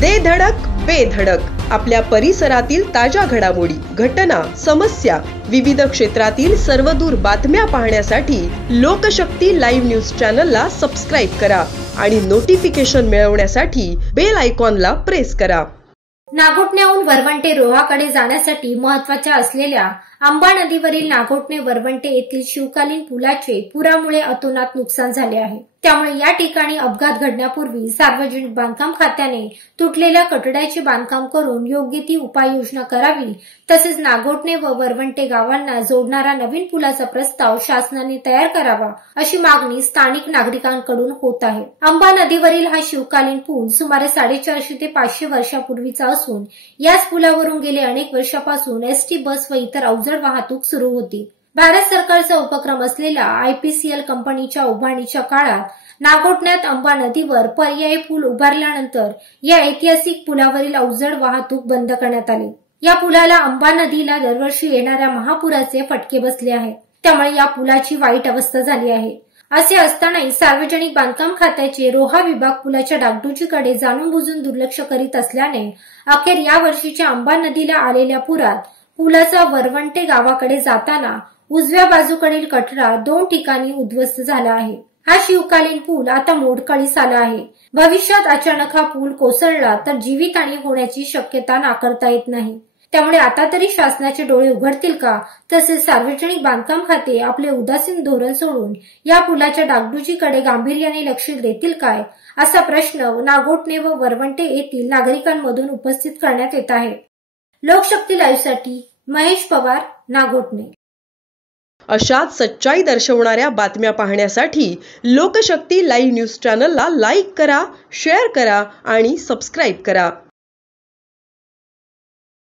दे धडक बेधडक आपल्या परिसरातील ताज्या घडामोडी, घटना, समस्या, विविध क्षेत्रातील सर्वदूर बातम्या पाहण्यासाठी लोकशक्ती लाईव्ह न्यूज चॅनलला सबस्क्राईब करा आणि नोटिफिकेशन मिळवण्यासाठी बेल आयकॉनला प्रेस करा। नागोठण्याहून वरवंटे रोहाकडे जाण्यासाठी महत्त्वाच्या असलेल्या अंबा नदीवरील नागोठणे वरवंटे येथील शिवकालीन पुलाचे पुरामुळे अतोनात नुकसान झाले आहे। त्यामुळे या ठिकाणी अपघात घडण्यापूर्वी सार्वजनिक बांधकाम खात्याने तुटलेल्या कठड्याचे बांधकाम करून योग्य ती उपाययोजना करावी, तसेच नागोठणे व वरवंटे गावांना जोडणारा नवीन पुलाचा प्रस्ताव शासनाने तयार करावा, अशी मागणी स्थानिक नागरिकांकडून होत आहे। अंबा नदीवरील हा शिवकालीन पूल सुमारे 450 ते 500 वर्षापूर्वीचा असून याच पुलावरून गेले अनेक वर्षापासून एसटी बस व इतर अवजड वाहतूक सुरू होती। भारत सरकारचा उपक्रम असलेल्या IPCL कंपनीच्या उभारणीच्या काळात नागोठण्यात अंबा नदीवर पर्यायी पूल उभारल्यानंतर या ऐतिहासिक पुलावरील अवजड वाहतूक बंद करण्यात आली। या पुलाला अंबा नदीला दरवर्षी येणाऱ्या महापुराचे फटके बसले आहेत, त्यामुळे या पुलाची वाईट अवस्था झाली आहे। असे असतानाही सार्वजनिक बांधकाम खात्याचे रोहा विभाग पुलाच्या डागडुजीकडे जाणून बुजून दुर्लक्ष करीत असल्याने अखेर या वर्षीच्या अंबा नदीला आलेल्या पुरात पुलाचा वरवंटे गावाकडे जाताना उजव्या बाजूकडील कठडा 2 ठिकाणी उद्ध्वस्त झाला आहे। हा शिवकालीन पूल आता मोडकळीस आला आहे। भविष्यात अचानक हा पूल कोसळला तर जीवितहानी होण्याची शक्यता नाकारता येत नाही। त्यामुळे आता तरी शासनाचे डोळे उघडतील का, तसेच सार्वजनिक बांधकाम खाते आपले उदासीन धोरण सोडून या पुलाच्या डागडुजीकडे गांभीर्याने लक्ष देतील काय, असा प्रश्न नागोठणे व वरवंटे येथील नागरिकांमधून उपस्थित करण्यात येत आहे। लोकशक्ती लाईव्ह साठी महेश पवार, नागोठणे। अशाच सच्चाई दर्शवणाऱ्या बातम्या पाहण्यासाठी लोकशक्ती लाईव्ह न्यूज चॅनलला लाईक करा, शेअर करा आणि सबस्क्राईब करा।